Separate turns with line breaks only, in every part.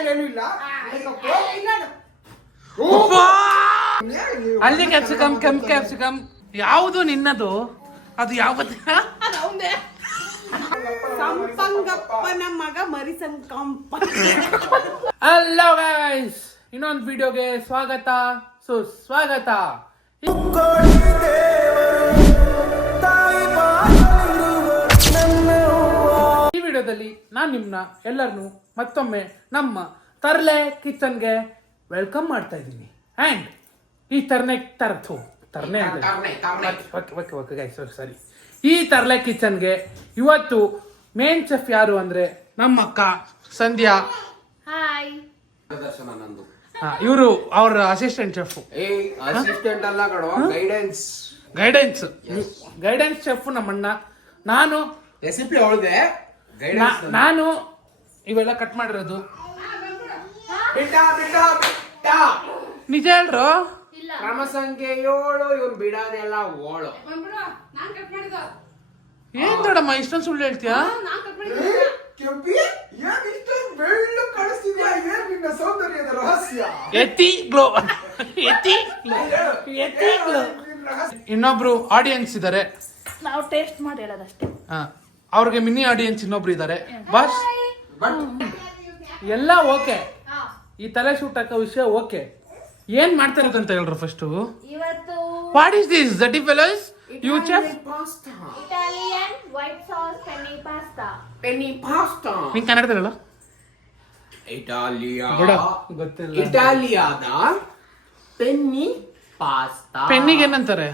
ಇಲ್ಲ
ಅಲ್ಲಿ ಕ್ಯಾಪ್ಸಿಕಮ್ ಕೆಂಪ್ ಕ್ಯಾಪ್ಸಿಕಮ್ ಯಾವುದು ನಿನ್ನದು? ಅದು ಯಾವತ್ತ?
ಸಂಪಂಗಪ್ಪನ ಮಗ ಮರಿ ಸಂಕಂಪ
ಹಲೋ ಗೈಸ್ ಇನ್ನೊಂದು ವಿಡಿಯೋಗೆ ಸ್ವಾಗತ. ಸುಸ್ವಾಗತ. ವಿಡಿಯೋದಲ್ಲಿ ನಾನು ನಿಮ್ಮನ್ನ ಎಲ್ಲರನ್ನು ಮತ್ತೊಮ್ಮೆ ನಮ್ಮ ತರ್ಲೆ ಕಿಚನ್ಗೆ ವೆಲ್ಕಮ್ ಮಾಡ್ತಾ ಇದ್ದೀನಿ. ಆ್ಯಂಡ್ ಈ ತರ್ನೆ ತರ್ತು ತರ್ನೆ ಓಕೆ ಓಕೆ ಓಕೆ ಗೈಸ್ ಸರಿ ಈ ತರ್ಲೆ ಕಿಚನ್ಗೆ ಇವತ್ತು ಮೇನ್ ಚೆಫ್ ಯಾರು ಅಂದ್ರೆ ನಮ್ಮ ಅಕ್ಕ ಸಂಧ್ಯಾ.
ಹಾಯ್
ಪ್ರದರ್ಶನ ನಂದು.
ಇವರು ಅವರ ಅಸಿಸ್ಟೆಂಟ್ ಚೆಫ್
ಏ ಅಸಿಸ್ಟೆಂಟ್ ಅಲ್ಲ ಕಣೋ ಗೈಡೆನ್ಸ್
ಗೈಡೆನ್ಸ್ ಗೈಡೆನ್ಸ್ ಚೆಫ್ ನಮ್ಮಣ್ಣ ನಾನು
ರೆಸಿಪಿ ಅವಳದೆ.
ನಾನು ಇವೆಲ್ಲ ಕಟ್ ಮಾಡಿರೋದು
ಬಿಟ್ಟ ಬಿಟ್ಟ ಬಿಟ್ಟ
ನಿಜ ಹೇಳ್ರು
ಕ್ರಮ ಸಂಖ್ಯೆ ಏಳು ಇವ್ರು ಬಿಡೋದೆಲ್ಲ ಓಳು
ಏನ್ ದೊಡ್ಡಮ್ಮ ಇಷ್ಟೊಂದು ಸುಳ್ಳು ಹೇಳ್ತೀಯಾ
ಕೆಂಪಿ ಏನ್ ಇಷ್ಟೊಂದು ಬೆಳ್ಳು ಕಳಿಸ್ತಿದ್ಯಾ ಏನ್ ನಿನ್ನ ಸೌಂದರ್ಯದ ರಹಸ್ಯ
ಎತ್ತಿ ಗ್ಲೋ ಎತ್ತಿ ಎತ್ತಿ ಗ್ಲೋ ಇನ್ನೊಬ್ರು ಆಡಿಯನ್ಸ್ ಇದ್ದಾರೆ
ನಾವು ಟೇಸ್ಟ್ ಮಾಡಿ ಹೇಳೋದಷ್ಟೇ
ಅವ್ರಿಗೆ ಮಿನಿ ಆಡಿಯನ್ಸ್ ಇನ್ನೊಬ್ರು ಇದ್ದಾರೆ ಬಸ್?
ಬಟ್
ಎಲ್ಲ ಓಕೆ. ಈ ತಲೆ ಸೂಟ್ ಹಾಕೋ ವಿಷಯ ಓಕೆ. ಏನ್ ಮಾಡ್ತಾ ಇರೋದು ಅಂತ ಹೇಳ್ರು ಫಸ್ಟ್
ಇವತ್ತು
what is this that fellows you chef
Italian white sauce penne pasta
penne pasta
ನಿಂಗೆ ಕನ್ನಡದಲ್ಲ
ಇಟಾಲಿಯಾ
ಬಿಡ ಗೊತ್ತಿಲ್ಲ.
ಇಟಾಲಿಯಾದ ಪೆನ್ನಿ ಪಾಸ್ತಾ
ಪೆನ್ನಿಗೆ ಏನಂತಾರೆ?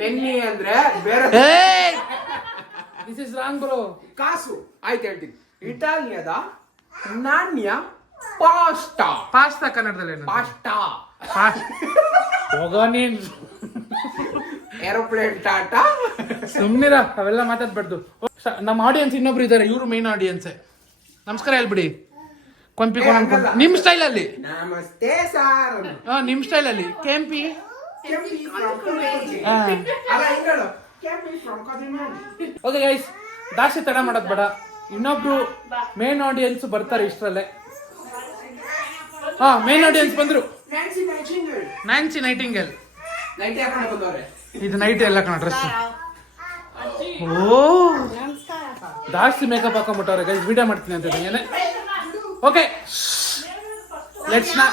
ಪೆನ್ನಿ ಅಂದ್ರೆ ಬೇರೆ
ದಿಸ್ ಇಸ್ ರಾಂಗ್ ಬ್ರೋ
ಕಾಸು. ಆಯ್ತು ಹೇಳ್ತೀನಿ. ಇಟಾಲಿಯದ ನಾಣ್ಯ ಪಾಸ್ಟಾ
ಪಾಸ್ತಾ ಕನ್ನಡದಲ್ಲಿ ಏನು
ಪಾಸ್ಟಾ
ಹೋಗೋ ನೀನ್.
Aeroplane tata.
ಸುಮ್ಮನಿರ ಅವೆಲ್ಲ ಮಾತಾಡ್ಬಾರ್ದು. ನಮ್ಮ ಆಡಿಯನ್ಸ್ ಇನ್ನೊಬ್ರು ಇದ್ದಾರೆ ಇವರು ಮೇನ್ ಆಡಿಯನ್ಸ್ ನಮಸ್ಕಾರ ಹೇಳ್ಬಿಡಿ. ಕೊಂಪಿ ಕೊಣ ನಿಮ್ ಸ್ಟೈಲ್ ಅಲ್ಲಿ
ನಮಸ್ತೆ ಸರ್.
ಹಾ ನಿಮ್ ಸ್ಟೈಲ್ ಅಲ್ಲಿ ಕೆಂಪಿ ಓಕೆ ಗೈಸ್ ದಾಸ್ತಿ ತಡ ಮಾಡೋದು ಬೇಡ. ಇನ್ನೊಬ್ರು ಮೇನ್ ಆಡಿಯನ್ಸ್ ಬರ್ತಾರೆ ಇಷ್ಟರಲ್ಲೇ. ಹಾ ಮೇನ್ ಆಡಿಯನ್ಸ್ ಬಂದ್ರು.
ನ್ಯಾನ್ಸಿ ನೈಟಿಂಗೇಲ್
ಇದು ನೈಟ್ ಎಲ್ಲ ಕಣ ಡ್ರೆಸ್ ಓ. ಜಾಸ್ತಿ ಮೇಕಪ್ ಹಾಕೊಂಡ್ಬಿಟ್ಟವ್ರೆ ಗೈಸ್ ವಿಡಿಯೋ ಮಾಡ್ತೀನಿ ಅಂತ ಏನೇ? ಓಕೆ ಲೆಟ್ಸ್ ನಾ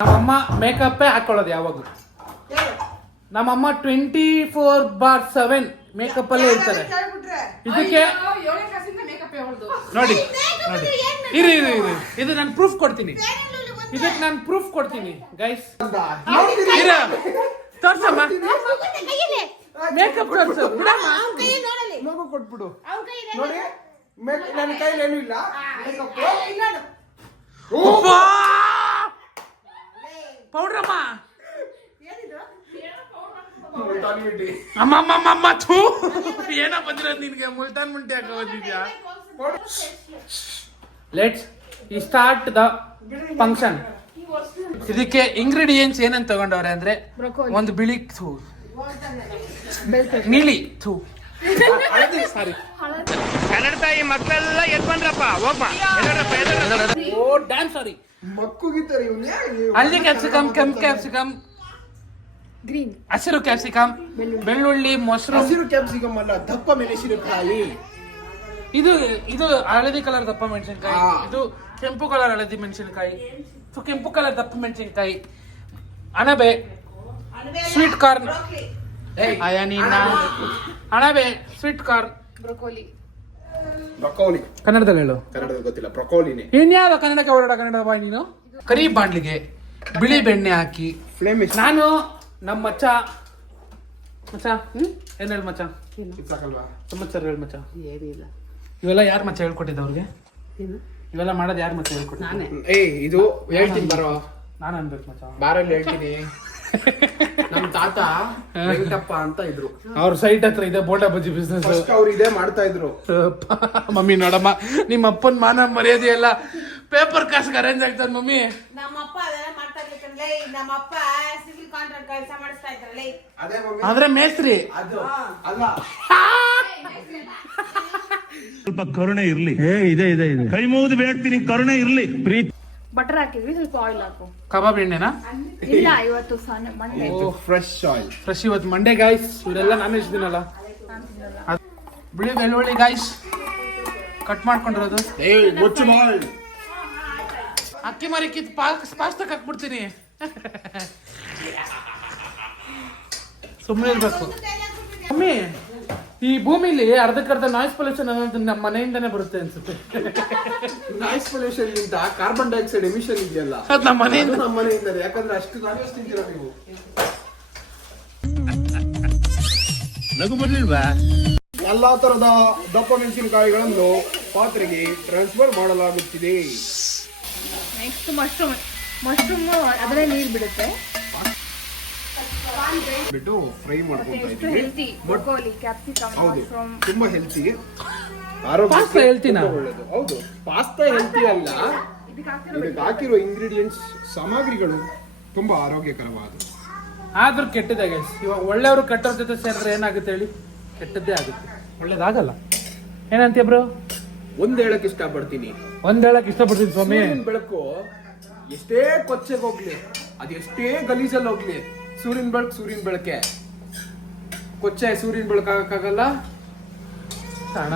ನಮ್ಮಮ್ಮ ಮೇಕಪ್ಪೇ ಹಾಕೊಳ್ಳೋದು ಯಾವಾಗಲೂ. ನಮ್ಮಮ್ಮ twenty four bar seven makeup ಅಲ್ಲೇ ಇರ್ತಾರೆ. ಇದಕ್ಕೆ ನೋಡಿ ನೋಡಿ. ಇರಿ ಇರಿ ಇರಿ. ಇದು ನಾನು ಪ್ರೂಫ್ ಕೊಡ್ತೀನಿ. ಇದಕ್ಕೆ ನಾನು ಪ್ರೂಫ್ ಕೊಡ್ತೀನಿ ಗೈಸ್ ಇರ. ತೋರ್ಸಮ್ಮ. ಮೇಕಪ್ ತೋರ್ಸು. ಬಿಡಮ್ಮ
ಮಗು ಕೊಟ್ಬಿಡು. ನೋಡಿ ನನ್ನ ಕೈಲಿ ಏನೂ ಇಲ್ಲ. ಮೇಕಪ್
ಪೌಡ್ರಮ್ಮ ಅಮ್ಮ. ಅಮ್ಮ ಅಮ್ಮ ಅಮ್ಮ ಥೂ. ಏನ ಬಂದಿರೋದು ನಿನಗೆ? ಮುಲ್ತಾನ್ ಮುಂಟಿ ಹಾಕೋ ಬಂದಿದ್ಯಾ? ಲೆಟ್ಸ್ ಈ ಸ್ಟಾರ್ಟ್ ದ ಫಂಕ್ಷನ್ ಇದಕ್ಕೆ ಇಂಗ್ರೀಡಿಯೆಂಟ್ಸ್ ಏನಂತ ತಗೊಂಡವ್ರೆ ಅಂದ್ರೆ ಒಂದು ಬಿಳಿ ಥೂ. ನೀಲಿ ಥೂ. ಸಾರಿ. ಕನ್ನಡ ತಾಯಿ ಮಕ್ಕಳೆಲ್ಲ ಎದ್ ಬಂದ್ರಪ್ಪ ಹೋಗ್ಬಾ ಓ ಡ್ಯಾನ್ಸ್ ಸಾರಿ.
ಮಕ್ಕುಗಿದ್ದಾರೆ ಇವನ್ನೇ
ಅಲ್ಲಿ ಕ್ಯಾಪ್ಸಿಕಮ್ ಕೆಂಪ್ ಕ್ಯಾಪ್ಸಿಕಮ್
ಗ್ರೀನ್
ಹಸಿರು ಕ್ಯಾಪ್ಸಿಕಮ್ ಬೆಳ್ಳುಳ್ಳಿ. ಮೊಸರು.
ಹಸಿರು ಕ್ಯಾಪ್ಸಿಕಮ್ ಅಲ್ಲ ದಪ್ಪ ಮೆಣಸಿನಕಾಯಿ.
ಇದು ಇದು ಹಳದಿ ಕಲರ್ ದಪ್ಪ ಮೆಣಸಿನಕಾಯಿ. ಇದು ಕೆಂಪು ಕಲರ್ ಹಳದಿ ಮೆಣಸಿನಕಾಯಿ. ಸೊ ಕೆಂಪು ಕಲರ್ ದಪ್ಪ ಮೆಣಸಿನಕಾಯಿ. ಅಣಬೆ. ಸ್ವೀಟ್ ಕಾರ್ನ್
ಏ
ಆಯಾ ನೀನ. ಅಣಬೆ. Sweet corn
broccoli
broccoli.
ಕನ್ನಡದಲ್ಲಿ ಹೇಳು.
ಕನ್ನಡದ ಗೊತ್ತಿಲ್ಲ ಬ್ರೊಕೋಲಿನೇ.
ಇನ್ಯಾವ ಕನ್ನಡಕ್ಕೆ ಹೊರಡ ಕನ್ನಡ ಬಾಯಿ ನೀನು? ಕರಿ ಬಾಂಡ್ಲಿಗೆ ಬಿಳಿ ಬೆಣ್ಣೆ ಹಾಕಿ.
ಫ್ಲೇಮ್
ನಾನು ನಮ್ಮ ಮಚ್ಚ. ಮಚ್ಚ ಹ್ಮ್? ಏನ್ ಹೇಳು ಮಚ್ಚ?
ಇತ್ತಲ್ವಾ
ಸಮಾಚಾರ ಹೇಳು ಮಚ್ಚ.
ಏನಿಲ್ಲ
ಇವೆಲ್ಲ ಯಾರು ಮಚ್ಚ ಹೇಳ್ಕೊಟ್ಟಿದ್ದ ಅವ್ರಿಗೆ? ಇವೆಲ್ಲ ಮಾಡೋದು ಯಾರು ಮಚ್ಚ ಹೇಳ್ಕೊಟ್ಟು
ನಾನೇ.
ಏಯ್ ಇದು ಹೇಳ್ತೀನಿ ಬರೋ.
ನಾನು ಅನ್ಬೇಕು ಮಚ್ಚ.
ಬಾರಲ್ಲಿ ಹೇಳ್ತೀನಿ. ತಾತ ವೆಂಕಟಪ್ಪ ಅಂತ ಇದ್ರು.
ಅವ್ರ ಸೈಟ್ ಹತ್ರ ಇದೆ ಬೋಂಡಾ ಬಜ್ಜಿ ಬಿಸ್ನೆಸ್
ಫಸ್ಟ್ ಅವ್ರು ಇದೇ ಮಾಡ್ತಾ ಇದ್ರು.
ಮಮ್ಮಿ ನೋಡಮ್ಮ ನಿಮ್ಮ ಅಪ್ಪನ ಮಾನ ಮರ್ಯಾದೆ ಎಲ್ಲ ಪೇಪರ್ ಕಾಸ್ಗೆ ಅರೇಂಜ್ ಆಗ್ತದೆ ಮಮ್ಮಿ.
ನಮ್ಮಪ್ಪ ಅದೆಲ್ಲ ಮಾಡ್ತಾ ಇರ್ಲಿಕ್ಕಂದ್ರೆ ನಮ್ಮಪ್ಪ ಸಿವಿಲ್ ಕಾಂಟ್ರಾಕ್ಟ್ ಕೆಲಸ ಮಾಡಿಸ್ತಾ ಇದ್ರಲ್ಲ
ಅದೇ ಮಮ್ಮಿ.
ಅಂದ್ರೆ ಮೇಸ್ತ್ರಿ.
ಅದು ಅಲ್ಲ.
ಸ್ವಲ್ಪ ಕರುಣೆ ಇರ್ಲಿ.
ಏ ಇದೆ ಇದೆ ಇದೆ.
ಕೈ ಮುಗಿದು ಬೇಡ್ತೀನಿ ಕರುಣೆ ಇರ್ಲಿ.
ಪ್ರೀತಿ.
ಬಟರ್ ಹಾಕಿದ್ವಿ ಸ್ವಲ್ಪ ಆಯಿಲ್ ಹಾಕು.
ಕಬಾಬ್ ಎಣ್ಣೆನಾ?
ಇಲ್ಲ ಇವತ್ತು ಸಣ್ಣ ಮಂಡೆ.
ಫ್ರೆಶ್ ಆಯಿಲ್
ಫ್ರೆಶ್ ಇವತ್ತು ಮಂಡೆ ಗಾಯ್ಸ್ ಇವರೆಲ್ಲ ನಾನು ವೆಜ್ ದಿನಲ್ಲ ಅದ್- ಬಿಳಿ ಬೆಳ್ಳುಳ್ಳಿ ಗಾಯ್ಸ್ ಕಟ್ ಮಾಡ್ಕೊಂಡಿರೋದು.
ಏ ಮುಚ್ಚು ಬಾಯ್
ಅಕ್ಕಿ ಮರಿ ಕಿತ್ ಪಾಸ್ ಪಾಸ್ತಕ್ ಹಾಕ್ಬಿಡ್ತೀನಿ. ಸುಮ್ಮನೆ ಇರ್ಬೇಕು. ಮಮ್ಮಿ ಈ ಭೂಮಿಲಿ ಅರ್ಧಕ್ಕರ್ಧ ನಾಯ್ಸ್ ಪೊಲ್ಯೂಷನ್ ಅನ್ನೋದು ನಮ್ಮ ಮನೆಯಿಂದನೇ ಬರುತ್ತೆ ಅನ್ಸುತ್ತೆ.
ನಾಯ್ಸ್ ಪೊಲ್ಯೂಷನ್ ಗಿಂತ ಕಾರ್ಬನ್ ಡೈಆಕ್ಸೈಡ್ ಎಮಿಷನ್ ಇದೆಯಲ್ಲ?
ಅದು ನಮ್ಮ ಮನೆಯಿಂದ.
ನಮ್ಮ ಮನೆಯಿಂದಲೇ ಯಾಕಂದ್ರೆ ಅಷ್ಟು ನಾನ್ ತಿಂತೀರಾ ನೀವು?
ನಗು ಬರ್ಲಿಲ್ವಾ?
ಎಲ್ಲಾ ತರದ ದಪ್ಪ ಮೆಣಸಿನಕಾಯಿಗಳನ್ನು ಪಾತ್ರೆಗೆ ಟ್ರಾನ್ಸ್ಫರ್ ಮಾಡಲಾಗುತ್ತಿದೆ.
ನೆಕ್ಸ್ಟ್ ಮಶ್ರೂಮ್ ಮಶ್ರೂಮ್ ಅದರೇ ನೀರು ಬಿಡುತ್ತೆ.
ಬಿಟ್ಟು ಫ್ರೈ ಮಾಡ್ಕೊಂತ ಇದ್ದೀವಿ.
ಹೆಲ್ತಿ ಬ್ರೊಕೋಲಿ ಕ್ಯಾಪ್ಸಿಕಮ್
ಹೌದು ತುಂಬಾ ಹೆಲ್ತಿ
Pasta ಹೆಲ್ತಿನ ನಾ?
ಹೌದು ಪಾಸ್ತಾ ಹೆಲ್ತಿ ಅಲ್ಲ.
ಇದಕ್ಕೆ ಹಾಕಿರೋ
ಇಂಗ್ರೀಡಿಯೆಂಟ್ಸ್ ಸಾಮಗ್ರಿಗಳು ತುಂಬಾ ಆರೋಗ್ಯಕರವಾದವು
ಆದ್ರೂ ಕೆಟ್ಟದಾಗ ಇವಾಗ ಒಳ್ಳೆಯವರು ಕಟ್ಟೋ ಜೊತೆ ಸೇರಿದ್ರೆ ಏನಾಗುತ್ತೆ ಹೇಳಿ? ಕೆಟ್ಟದ್ದೇ ಆಗುತ್ತೆ. ಒಳ್ಳೇದಾಗಲ್ಲ. ಏನಂತೀಯ ಬ್ರೋ
ಒಂದ್ ಹೇಳಕ್ ಇಷ್ಟಪಡ್ತೀನಿ.
ಒಂದ್ ಹೇಳಕ್ ಇಷ್ಟಪಡ್ತೀನಿ ಸ್ವಾಮಿ.
ಬೆಳಕು ಎಷ್ಟೇ ಕೊಚ್ಚೆಗೆ ಹೋಗ್ಲಿ ಅದೆಷ್ಟೇ ಎಷ್ಟೇ ಗಲೀಜಲ್ಲಿ ಹೋಗ್ಲಿ ಸೂರ್ಯನ ಬೆಳಕು ಸೂರ್ಯನ ಬೆಳಕೆ. ಕೊಚ್ಚೆ ಸೂರ್ಯನ ಬೆಳಕು ಆಗಕ್ಕಾಗಲ್ಲ? ಅಣ್ಣ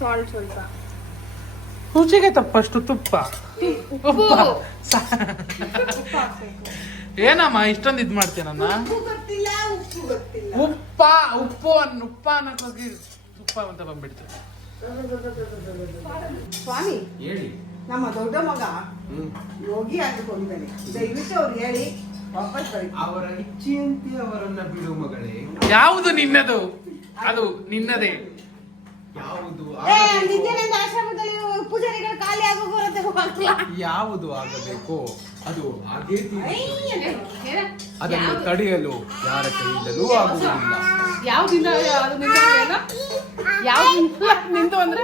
ಸಾಲ್ಟ್ ಸ್ವಲ್ಪ.
ರುಚಿಗೆ ತಪ್ಪಷ್ಟು ತುಪ್ಪ. ಉಪ್ಪ ಏನಮ್ಮ ಇಷ್ಟೊಂದು ಇದ್
ಗೊತ್ತಿಲ್ಲ ಉಪ್ಪು
ಉಪ್ಪ ಉಪ್ಪು ಅನ್ನ ಉಪ್ಪ ಅನ್ನೋಕ್ಕೋಗಿ ತುಪ್ಪ ಅಂತ ಬಂದ್ಬಿಡ್ತು.
ಸ್ವಾಮಿ
ಹೇಳಿ.
ನಮ್ಮ ದೊಡ್ಡ ಮಗ ಯೋಗಿ ಆಗಿಕೊಂಡಿದ್ದಾನೆ ದಯವಿಟ್ಟು ಅವ್ರು ಹೇಳಿ ವಾಪಸ್ ಬರೀ
ಅವರ ಇಚ್ಛೆಯಂತೆ ಅವರನ್ನ ಬಿಡು ಮಗಳೇ.
ಯಾವುದು ನಿನ್ನದು? ಅದು ನಿನ್ನದೇ.
ಯಾವುದು
ನಿತ್ಯಾನಂದ ಆಶ್ರಮದಲ್ಲಿ ಪೂಜಾರಿಗಳು ಖಾಲಿ
ಯಾವುದು ಆಗಬೇಕು? ಅದು ಹಾಗೆ? ಅದನ್ನು ತಡೆಯಲು ಯಾರ ಕೈಯಿಂದಲೂ ಆಗುವುದಿಲ್ಲ.
ಯಾವ್ದಿಂದ ಅದು ನಿಂತು ಅಂದ್ರೆ?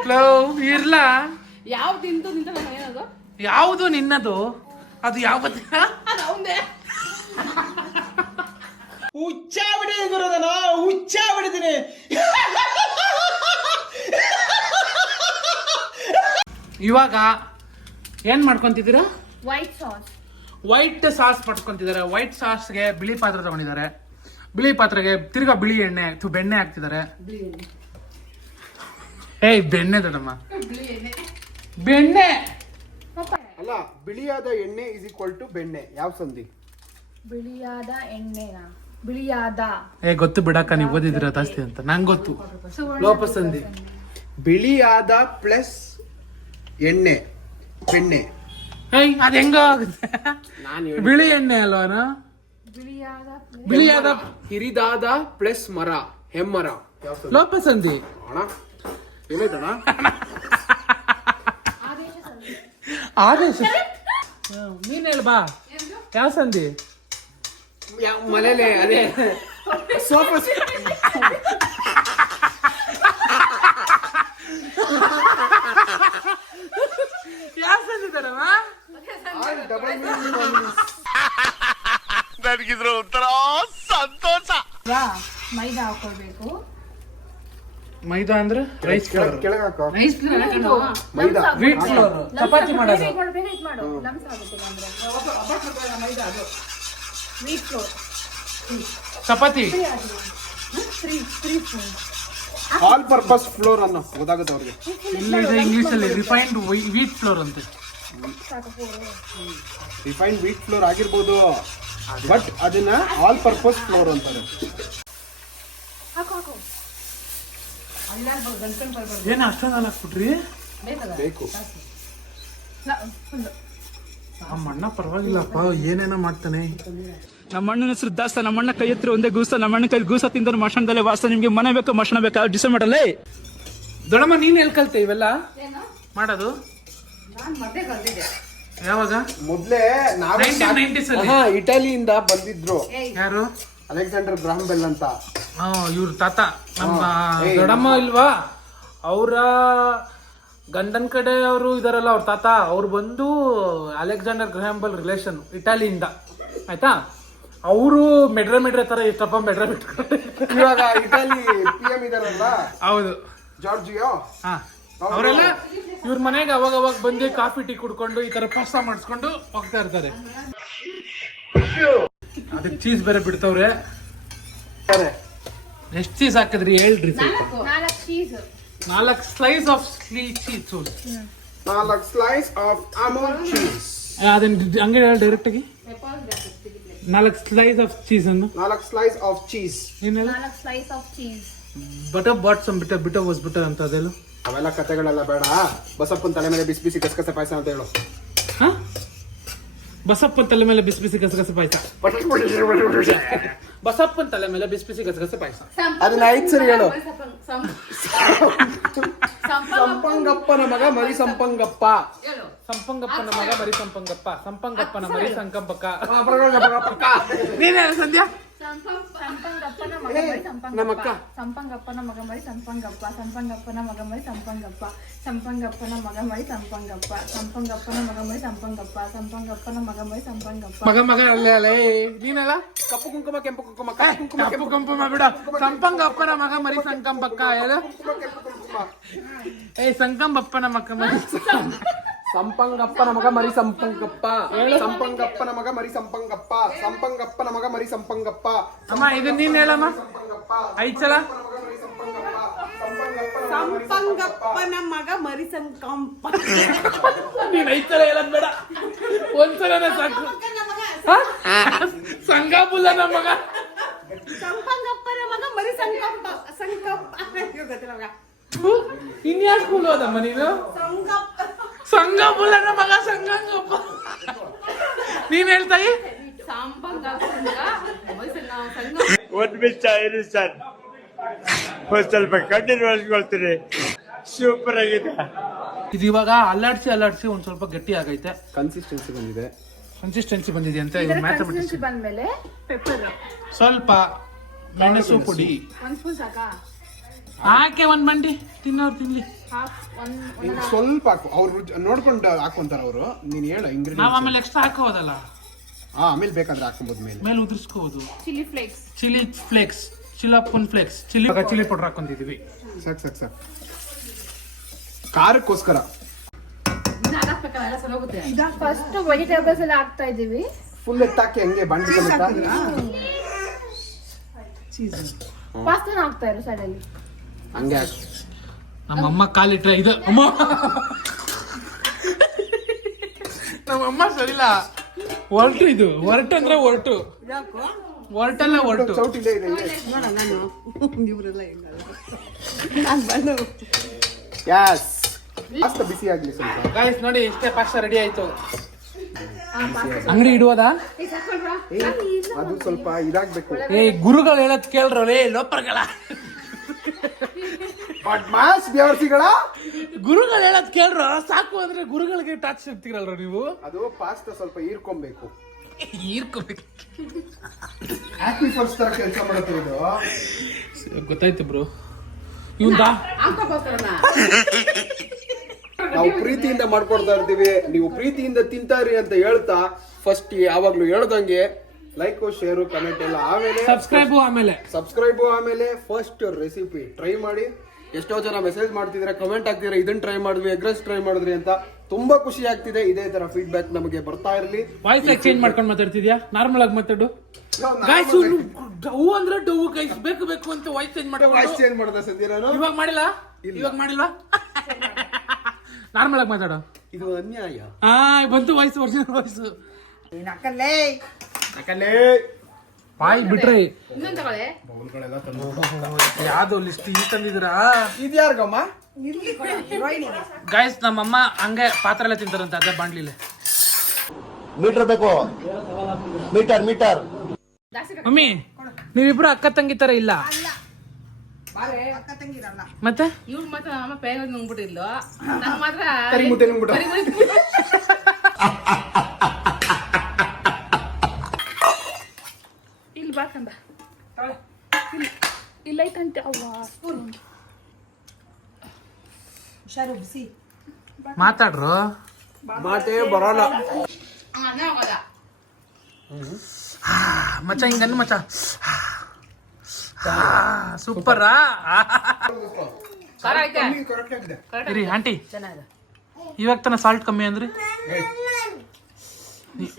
ಇರ್ಲ?
ಯಾವ ತಿಂತು ನಿಂತ ಏನದು
ಯಾವುದು ನಿನ್ನದು? ಅದು
ಯಾವ
ಹುಚ್ಚ ಬಿಡಿ ಗುರುದನ ಹುಚ್ಚ ಬಿಡಿದೀನಿ
ಇವಾಗ ಏನ್ ಮಾಡ್ಕೊಂತಿದ್ದೀರಾ?
ವೈಟ್ ಸಾಸ್
ವೈಟ್ ಸಾಸ್ ಪಡ್ಕೊಂತಿದ್ದಾರೆ ವೈಟ್ ಸಾಸ್ಗೆ ಬಿಳಿ ಪಾತ್ರೆ ತಗೊಂಡಿದ್ದಾರೆ. ಬಿಳಿ ಪಾತ್ರೆಗೆ ತಿರ್ಗಾ ಬಿಳಿ ಎಣ್ಣೆ ತು ಬೆಣ್ಣೆ ಹಾಕ್ತಿದ್ದಾರೆ. ಏಯ್ ಬೆಣ್ಣೆ ದೊಡ್ಡಮ್ಮ ಬೆಣ್ಣೆ.
ಅಲ್ಲ ಬಿಳಿಯಾದ ಎಣ್ಣೆ ಇಸ್ ಈಕ್ವಲ್ ಟು ಬೆಣ್ಣೆ. ಯಾವ ಸಂಧಿ?
ಬಿಳಿಯಾದ ಎಣ್ಣೆನ? ಬಿಳಿಯಾದ.
ಏ ಗೊತ್ತು ಬಿಡಕ್ಕ ನೀವು ಓದಿದಿರ ಜಾಸ್ತಿ ಅಂತ. ನಂಗೆ ಗೊತ್ತು. ಲೋಪ ಸಂಧಿ.
ಬಿಳಿಯಾದ ಪ್ಲಸ್ ಎಣ್ಣೆ. ಬೆಣ್ಣೆ.
ಏಯ್ ಅದ್ ಹೆಂಗ
ನಾನು
ಬಿಳಿ ಎಣ್ಣೆ ಅಲ್ವಾನ
ಬಿಳಿಯಾದ
ಬಿಳಿಯಾದ
ಹಿರಿದಾದ ಪ್ಲಸ್ ಮರ. ಹೆಮ್ಮರ. ಯಾವ ಸಂಧಿ?
ಲೋಪ ಸಂಧಿ.
ಅಣ್ಣ ಏನಾಯ್ತಣ್ಣ
ಆದೇಶ ಹ್ಮ್, ನೀನ್ ಹೇಳ್ ಬಾ ಯಾವ ಸಂಧಿ
ಯಾವ ಮನೇಲೆ ಅದೇ ಸೋಫಾ
ಯಾವ ಸಂಧಿ ದೊಡ್ಡಮ್ಮ
ಡಬಲ್
ನನಗಿದ್ರ ಒಂಥರ ಸಂತೋಷ
ಮೈದಾ ಹಾಕೊಳ್ಬೇಕು
ಮೈದಾ ಅಂದ್ರೆ ರೈಸ್ ಫ್ಲೋರ್
ಕೆಳಗೆ ಹಾಕೋ.
Rice
maida.
Wheat flour chapati ಮಾಡೋದು.
ಮಾಡು ಲಮ್ಸ್ ಆಗುತ್ತೆ ಅಂದ್ರೆ. Wheat flour
chapati.
All purpose flour ಅನ್ನೋ ಗೊತ್ತಾಗುತ್ತೆ ಅವ್ರಿಗೆ.
ಇಲ್ಲಿ ಇದೆ ಇಂಗ್ಲಿಷ್ ಅಲ್ಲಿ ರಿಫೈನ್ಡ್ ವೀಟ್ ಫ್ಲೋರ್ ಅಂತೆ.
ರಿಫೈನ್ಡ್ ವೀಟ್ ಫ್ಲೋರ್ ಆಗಿರ್ಬೋದು. ಬಟ್ ಅದನ್ನ ಆಲ್ ಪರ್ಪಸ್ ಫ್ಲೋರ್ ಅಂತಾರೆ.
ಹಾಕು ಹಾಕು.
ಏನ್ ಅಷ್ಟೊಂದು ಹಾಕ್ಬಿಟ್ರಿ
ಬೇಕು.
ನಮ್ಮಣ್ಣ ಪರವಾಗಿಲ್ಲಪ್ಪ ಏನೇನೋ ಮಾಡ್ತಾನೆ.
ನಮ್ಮಣ್ಣನ ಹೆಸರು ದಾಸ್ತ ನಮ್ಮಣ್ಣ ಕೈ ಹತ್ರ ಒಂದೇ ಗೂಸ ನಮ್ಮಣ್ಣ ಕೈ ಗೂಸ ತಿಂದ್ರೆ ಮಶಣದಲ್ಲೇ ವಾಸ ನಿಮ್ಗೆ ಮನೆ ಬೇಕು ಮಶಣ ಬೇಕಾ ಡಿಸೈಡ್ ಮಾಡಲ್ಲೇ
ದೊಡಮ್ಮ ನೀನ್ ಎಲ್ಲಿ ಕಲ್ತೆ ಇವೆಲ್ಲ? ಮಾಡೋದು? ಯಾವಾಗ?
ಮೊದ್ಲೇ ನಾವು
1990s ಅಲ್ಲಿ.
ಹಾ ಇಟಲಿಯಿಂದ ಬಂದಿದ್ರು.
ಯಾರು?
ಅಲೆಕ್ಸಾಂಡರ್ ಗ್ರಾಹಂ ಬೆಲ್ ಅಂತ.
ಹಾ ಇವ್ರ ತಾತ ನಮ್ಮ. ದೊಡ್ಡಮ್ಮ ಇಲ್ವಾ? ಅವರ ಗಂಡನ್ ಕಡೆ ಅವರು ಇದಾರಲ್ಲ ಅವ್ರ ತಾತ ಅವ್ರು ಬಂದು ಅಲೆಕ್ಸಾಂಡರ್ ಗ್ರಹಾಂಬಲ್ ರಿಲೇಷನ್ ಇಟಾಲಿಯಿಂದ ಆಯ್ತಾ? ಅವರು ಮೆಡ್ರೆ ಮೆಡ್ರೆ ತರ ಇಷ್ಟಪ್ಪ ಮೆಡ್ರೆ ಬಿಟ್ಕೊಂಡು
ಇವಾಗ ಇಟಲಿ ಪಿ ಎಂ ಇದಾರಲ್ಲ
ಹೌದು.
ಜಾರ್ಜಿಯೋ?
ಹಾ. ಅವರೆಲ್ಲ ಇವ್ರ ಮನೆಗೆ ಅವಾಗ ಅವಾಗ ಬಂದು ಕಾಫಿ ಟೀ ಕುಡ್ಕೊಂಡು ಈ ತರ ಪಾಸ್ತಾ ಮಾಡಿಸ್ಕೊಂಡು ಹೋಗ್ತಾ ಇರ್ತಾರೆ. ಅದಕ್ಕೆ ಚೀಸ್ ಬೇರೆ ಬಿಡ್ತವ್ರೆ. ಎಷ್ಟು ಚೀಸ್ ಹಾಕಿದ್ರಿ ಹೇಳ್ರಿ
ನಾಲ್ಕು ಚೀಸ್
ನಾಲ್ಕು ಸ್ಲೈಸ್ ಆಫ್ ಚೀಸ್
ನಾಲ್ಕು ಸ್ಲೈಸ್ ಆಫ್ ಅಮೂಲ್ ಚೀಸ್
ಅದನ್ನ ಹಂಗೆ ಹೇಳಿ ಡೈರೆಕ್ಟ್ ಆಗಿ. ನಾಲ್ಕು ಸ್ಲೈಸ್ ಆಫ್ ಚೀಸ್ ಅನ್ನು.
ನಾಲ್ಕು ಸ್ಲೈಸ್ ಆಫ್ ಚೀಸ್
ಏನೆಲ್ಲ
ನಾಲ್ಕು slice of cheese
butter but some bit bit was bit ಅಂತ ಅದೆಲ್ಲ?
ಅವೆಲ್ಲ ಕಥೆಗಳೆಲ್ಲ ಬೇಡ. ಬಸಪ್ಪನ ತಲೆ ಮೇಲೆ ಬಿಸಿ ಬಿಸಿ ಕಸಕಸ ಪಾಯಸ ಅಂತ ಹೇಳು.
ಹಾ? ಬಸಪ್ಪನ ತಲೆ ಮೇಲೆ ಬಿಸಿ ಬಿಸಿ ಗಸಗಸೆ ಪಾಯಸ. ಬಸಪ್ಪನ ತಲೆ ಮೇಲೆ ಬಿಸಿ ಬಿಸಿ ಗಸಗಸೆ ಪಾಯಸ.
ಅದನ್ನ ಐದ್ ಸರಿ ಹೇಳು. ಸಂಪಂಗಪ್ಪನ ಮಗ ಮರಿ ಸಂಪಂಗಪ್ಪ
ಸಂಪಂಗಪ್ಪನ ಮಗ ಮರಿ ಸಂಪಂಗಪ್ಪ ಸಂಪಂಗಪ್ಪನ ಮರಿ ಸಂಕಂಪಕ್ಕ
ಪಕ್ಕ.
ನೀನೇ ಸಂಧ್ಯಾ
ಸಂಪಂಗಪ್ಪನ ಮಗ ಮರಿ ಸಂಪಂಗಪ್ಪ. ಸಂಪಂಗಪ್ಪನ ಮಗ ಮರಿ ಸಂಪಂಗಪ್ಪ. ಸಂಪಂಗಪ್ಪನ ಮಗ ಮರಿ ಸಂಪಂಗಪ್ಪ. ಸಂಪಂಗಪ್ಪನ ಮಗ ಮರಿ ಸಂಪಂಗಪ್ಪ. ಸಂಪಂಗಪ್ಪನ ಮಗ ಮರಿ ಸಂಪಂಗಪ್ಪ. ಸಂಪಂಗಪ್ಪನ ಮಗ ಮರಿ ಸಂಪಂಗಪ್ಪ.
ಮಗ ಮಗ ಅಲ್ಲೇ ಅಲ್ಲೇ ನೀನಲ್ಲ?
ಕಪ್ಪು ಕುಂಕುಮ ಕೆಂಪು ಕುಂಕುಮ ಕಪ್ಪು ಕುಂಕುಮ
ಕೆಂಪು ಕುಂಕುಮ ಬಿಡ. ಸಂಪಂಗಪ್ಪನ ಮಗ ಮರಿ ಸಂಕಂಪಕ್ಕ ಹೇಳು ಏ ಸಂಕಂಬಪ್ಪನ ಮಗ ಮರಿ
ಸಂಪಂಗಪ್ಪನ ಮಗ ಮರಿ ಸಂಪಂಗಪ್ಪ. ಸಂಪಂಗಪ್ಪನ ಮಗ ಮರಿ ಸಂಪಂಗಪ್ಪ. ಸಂಪಂಗಪ್ಪನ ಮಗ ಮರಿ ಸಂಪಂಗಪ್ಪ.
ಅಮ್ಮ ಇದು ನೀನ್ ಹೇಳಮ್ಮ. ಐದ್ ಸಲ
ಸಂಪಂಗಪ್ಪನ ಮಗ ಮರಿ ಸಂಕಂಪ.
ನೀನ್ ಐದ್ ಸಲ ಹೇಳದ್ ಬೇಡ. ಒಂದ್ಸಲನೇ ಸಾಕು. ಸಂಗಾಪುಲ್ಲ ನಮ್ಮ ಮಗ
ಸಂಪಂಗಪ್ಪನ ಮಗ ಮರಿ ಸಂಕಂಪ. ಸಂಕಂಪ.
ಇನ್ಯಾಕ್ ಸ್ಕೂಲ್ ಹೋದಮ್ಮ ನೀನು?
ಸಂಗಪ್ಪ
ಸಂಗಾಪುಲ್ಲನ ಮಗ ಸಂಗಂಗಪ್ಪ ನೀನ್ ಹೇಳ್ತಾಯಿ
ಒಂದ್ ನಿಮಿಷ ಇರಿ ಸರ್. ಒಂದ್ ಸ್ವಲ್ಪ ಕಣ್ಣೀರು ಒರೆಸ್ಕೊಳ್ತೀನಿ ಸೂಪರ್ ಆಗಿದೆ.
ಇದು ಇವಾಗ ಅಲ್ಲಾಡ್ಸಿ ಅಲ್ಲಾಡ್ಸಿ ಒಂದ್ ಸ್ವಲ್ಪ ಗಟ್ಟಿ ಆಗೈತೆ.
ಕನ್ಸಿಸ್ಟೆನ್ಸಿ ಬಂದಿದೆ.
ಕನ್ಸಿಸ್ಟೆನ್ಸಿ ಬಂದಿದೆ ಅಂತ ಇವ್ರು ಮ್ಯಾಥಮೆಟಿಕ್ಸ್
ಬಂದ್ಮೇಲೆ ಪೆಪ್ಪರ್
ಸ್ವಲ್ಪ ಮೆಣಸು ಪುಡಿ.
ಒಂದ್ ಸ್ಪೂನ್ ಸಾಕಾ?
ಹಾಕೆ ಒಂದ್ ಮಂಡಿ ತಿನ್ನೋರು ತಿನ್ಲಿ.
ಈಗ ಸ್ವಲ್ಪ ಹಾಕು. ಅವ್ರು ನೋಡ್ಕೊಂಡು ಹಾಕೊಂತಾರ ಅವರು. ನೀನ್ ಹೇಳ
ನಾವ್
ಇಂಗ್ರೀಡಿಯಂಟ್
ಆಮೇಲೆ ಎಕ್ಸ್ಟ್ರಾ ಹಾಕೋದಲ್ಲ
ಹಾ ಆಮೇಲೆ ಬೇಕಾದ್ರೆ ಹಾಕೊಂಬೋದು ಮೇಲೆ.
ಮೇಲೆ ಉದುರಿಸ್ಕೋಬಹುದು
ಚಿಲ್ಲಿ ಫ್ಲೇಕ್ಸ್
ಚಿಲ್ಲಿ ಫ್ಲೇಕ್ಸ್ ಚಿಲ್ಲಪ್ಪನ್ ಫ್ಲೇಕ್ಸ್ ಚಿಲ್ಲಿ ಚಿಲ್ಲಿ ಪೌಡರ್ ಹಾಕೊಂಡಿದ್ದೀವಿ
ಸಾಕ್ ಸಾಕ್ ಸಾಕ್ ಖಾರಕ್ಕೋಸ್ಕರ.
ಫಸ್ಟ್ ವೆಜಿಟೇಬಲ್ಸ್ ಎಲ್ಲ ಹಾಕ್ತಾ ಇದೀವಿ
ಫುಲ್ ಎತ್ತಾಕಿ ಹಂಗೆ ಚೀಸ್
ಪಾಸ್ತಾನ ಹಾಕ್ತಾ ಇರೋ ಸೈಡಲ್ಲಿ ಅಲ್ಲಿ?
ಹಂಗೆ
ನಮ್ಮ ಅಮ್ಮ ಕಾಲಿಟ್ರೆ ಇದು. ಅಮ್ಮ. ನಮ್ಮ ಅಮ್ಮ ಸರಿಲ್ಲ. ಹೊರಟು ಇದು. ಹೊರಟು ಅಂದ್ರೆ ಹೊರಟು ಹೊರಟಲ್ಲ ಹೊರಟು
ಯಾಸ್ ಪಾಸ್ತಾ ಬಿಸಿ ಆಗ್ಲಿ ಸ್ವಲ್ಪ.
ಗಾಯ್ಸ್ ನೋಡಿ ಇಷ್ಟೇ ಪಾಸ್ತಾ ರೆಡಿ ಆಯ್ತು. ಅಂಗಡಿ ಇಡುವುದಾ?
ಅದು ಸ್ವಲ್ಪ ಇದಾಗ್ಬೇಕು.
ಏ ಗುರುಗಳು ಹೇಳೋದ್ ಕೇಳ್ರಲ್ಲ ಲೋಪರ್ಗಳ.
ಬಡ್ಮಾಸ್ ಬೇವರ್ಸಿಗಳ
ಗುರುಗಳು ಹೇಳೋದ್ ಕೇಳ್ರ ಸಾಕು ಅಂದ್ರೆ ಗುರುಗಳಿಗೆ ಟಾಚ್ ಇರ್ತೀರಲ್ರ ನೀವು?
ಅದು ಪಾಸ್ತಾ ಸ್ವಲ್ಪ ಹೀರ್ಕೊಬೇಕು.
ಈರ್ಕೋಬೇಕು
ಹ್ಯಾಪಿ ಫಸ್ಟ್ ತರ ಕೆಲಸ ಮಾಡುತ್ತೆ ಇದು.
ಗೊತ್ತಾಯ್ತು ಬ್ರೋ. ಇವಂದ
ನಾವು ಪ್ರೀತಿಯಿಂದ ಮಾಡ್ಕೊಡ್ತಾ ಇರ್ತೀವಿ. ನೀವು ಪ್ರೀತಿಯಿಂದ ತಿಂತಾರಿ ಅಂತ ಹೇಳ್ತಾ ಫಸ್ಟ್ ಯಾವಾಗ್ಲೂ ಹೇಳ್ದಂಗೆ ಲೈಕ್ ಶೇರು ಕಮೆಂಟ್ ಎಲ್ಲ ಆಮೇಲೆ
ಸಬ್ಸ್ಕ್ರೈಬು ಆಮೇಲೆ.
ಸಬ್ಸ್ಕ್ರೈಬು ಆಮೇಲೆ ಫಸ್ಟ್ ರೆಸಿಪಿ ಟ್ರೈ ಮಾಡಿ. ಎಷ್ಟೋ ಜನ ಮೆಸೇಜ್ ಮಾಡ್ತಿದ್ರೆ ಕಮೆಂಟ್ ಆಗ್ತಿದ್ರೆ ಇದನ್ನ ಟ್ರೈ ಮಾಡಿದ್ವಿ ಎಗ್ರೆಸ್ ಟ್ರೈ ಮಾಡಿದ್ರಿ ಅಂತ ತುಂಬಾ ಖುಷಿ ಆಗ್ತಿದೆ. ಇದೇ ತರ ಫೀಡ್ಬ್ಯಾಕ್ ನಮಗೆ ಬರ್ತಾ ಇರಲಿ.
ವಾಯ್ಸ್ ಚೇಂಜ್ ಮಾಡ್ಕೊಂಡು ಮಾತಾಡ್ತಿದ್ಯಾ? ನಾರ್ಮಲ್ ಆಗಿ ಮಾತಾಡು. ಗಾಯ್ಸ್ ಡವ್ ಅಂದ್ರೆ ಡವ್ ಗೈಸ್ ಬೇಕು ಬೇಕು ಅಂತ ವಾಯ್ಸ್ ಚೇಂಜ್
ವಾಯ್ಸ್
ಮಾಡ್ಕೊಂಡು
ಚೇಂಜ್ ಮಾಡಿದ ಸದ್ಯ ನಾನು?
ಇವಾಗ ಮಾಡಿಲ್ಲ? ಇವಾಗ ಮಾಡಿಲ್ಲ? ನಾರ್ಮಲ್ ಆಗಿ ಮಾತಾಡು.
ಇದು ಅನ್ಯಾಯ.
ಹಾ ಬಂತು ವಾಯ್ಸ್ ಒರಿಜಿನಲ್ ವಾಯ್ಸ್
ನಕಲೇ
ಯಾಕಂದ್ರೆ
ಬಾಯ್ ಬಿಟ್ರಿ ಯಾವ್ದು ಲಿಸ್ಟ್ ಈ ತಂದಿದ್ದೀರಾ?
ಇದ್ಯಾರ್ಗಮ್ಮ
ಇಲ್ಲಿ
ಗೈಸ್ ನಮ್ಮಮ್ಮ ಹಂಗೆ ಪಾತ್ರೆಲ್ಲ ತಿಂತಾರಂತೆ ಅದೇ ಬಾಂಡ್ಲಿಲೆ.
ಮೀಟರ್ ಬೇಕು. ಮೀಟರ್ ಮೀಟರ್
ಮಮ್ಮಿ ನೀವಿಬ್ರು ಅಕ್ಕ ತಂಗಿ ತರ ಇಲ್ಲ?
ಅಕ್ಕ ತಂಗಿರಲ್ಲ
ಮತ್ತೆ?
ಇವ್ರು ಮಾತ್ರ ನಮ್ಮ ಪೇಗ ನುಂಗ್ಬಿಟ್ಟಿದ್ಲು ನಾನು ಮಾತ್ರ
ಮುದ್ದೆ.
ಇಲ್ಲಿ ಐತಂತೆ ಅವ್ವ
ಹುಷಾರು ಬಿಸಿ
ಮಾತಾಡ್ರು?
ಮಾತೇ ಬರೋಲ್ಲ.
ಮಚ್ಚ ಹಿಂಗನ್ನು ಮಚ್ಚ. ಸೂಪರಾ? ರೀ ಆಂಟಿ. ಇವಾಗ ತನ ಸಾಲ್ಟ್ ಕಮ್ಮಿ ಅಂದ್ರಿ.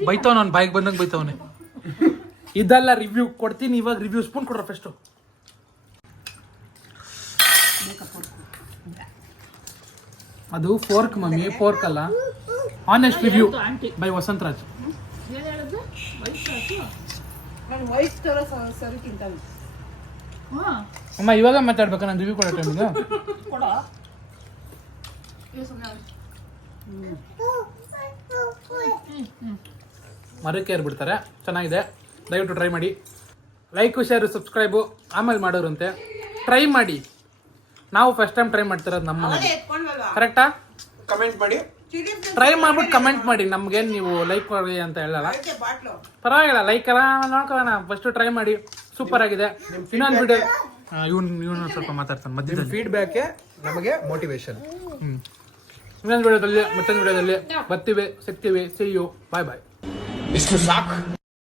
ಬೈತಾವ ನಾನು ಬಾಯಿಗೆ ಬಂದಂಗೆ ಬೈತಾವನೆ. ಇದೆಲ್ಲ ರಿವ್ಯೂ ಕೊಡ್ತೀನಿ ಇವಾಗ ರಿವ್ಯೂ ಸ್ಪೂನ್ ಕೊಡ್ರ ಫಸ್ಟು ಅದು ಫೋರ್ಕ್ ಮಮ್ಮಿ ಫೋರ್ಕ್ ಅಲ್ಲ. Honest review by Vasantharaj. ಅಮ್ಮ ಇವಾಗ ಮಾತಾಡ್ಬೇಕಾ? ನಾನು ರಿವ್ಯೂ ಕೊಡೋ? ಟೈಮಿಗೆ ಮರಕ್ಕೆ ಏರ್ಬಿಡ್ತಾರೆ. ಚೆನ್ನಾಗಿದೆ. ದಯವಿಟ್ಟು ಟ್ರೈ ಮಾಡಿ. ಲೈಕು ಶೇರು ಸಬ್ಸ್ಕ್ರೈಬು ಆಮೇಲೆ ಮಾಡೋರಂತೆ. ಟ್ರೈ ಮಾಡಿ. ನಾವು ಫಸ್ಟ್ ಟೈಮ್ ಟ್ರೈ ಮಾಡ್ತಿರೋದು ನಮ್ಮ ಕರೆಕ್ಟಾ
ಕಮೆಂಟ್ ಮಾಡಿ.
ಟ್ರೈ ಮಾಡ್ಬಿಟ್ಟು ಕಮೆಂಟ್ ಮಾಡಿ. ನಮ್ಗೇನು ನೀವು ಲೈಕ್ ಮಾಡಿ ಅಂತ ಹೇಳಲ್ಲ. ಪರವಾಗಿಲ್ಲ ಲೈಕ್ ಎಲ್ಲ ನೋಡ್ಕೊಳ್ಳೋಣ. ಫಸ್ಟ್ ಟ್ರೈ ಮಾಡಿ. ಸೂಪರ್ ಆಗಿದೆ. ಇನ್ನೊಂದು ವಿಡಿಯೋ ಇವ್ನು ಇವನು ಸ್ವಲ್ಪ ಮಾತಾಡ್ತಾನೆ. ಮಧ್ಯದಲ್ಲಿ.
ಫೀಡ್ಬ್ಯಾಕೆ ನಮಗೆ ಮೋಟಿವೇಶನ್
ಹ್ಞೂ ಇನ್ನೊಂದು ವಿಡಿಯೋದಲ್ಲಿ ಮತ್ತೊಂದು ವಿಡಿಯೋದಲ್ಲಿ ಬರ್ತೀವಿ ಸಿಗ್ತೀವಿ. ಸಿ ಯು ಬಾಯ್ ಬಾಯ್
ಇಷ್ಟು ಸಾಕು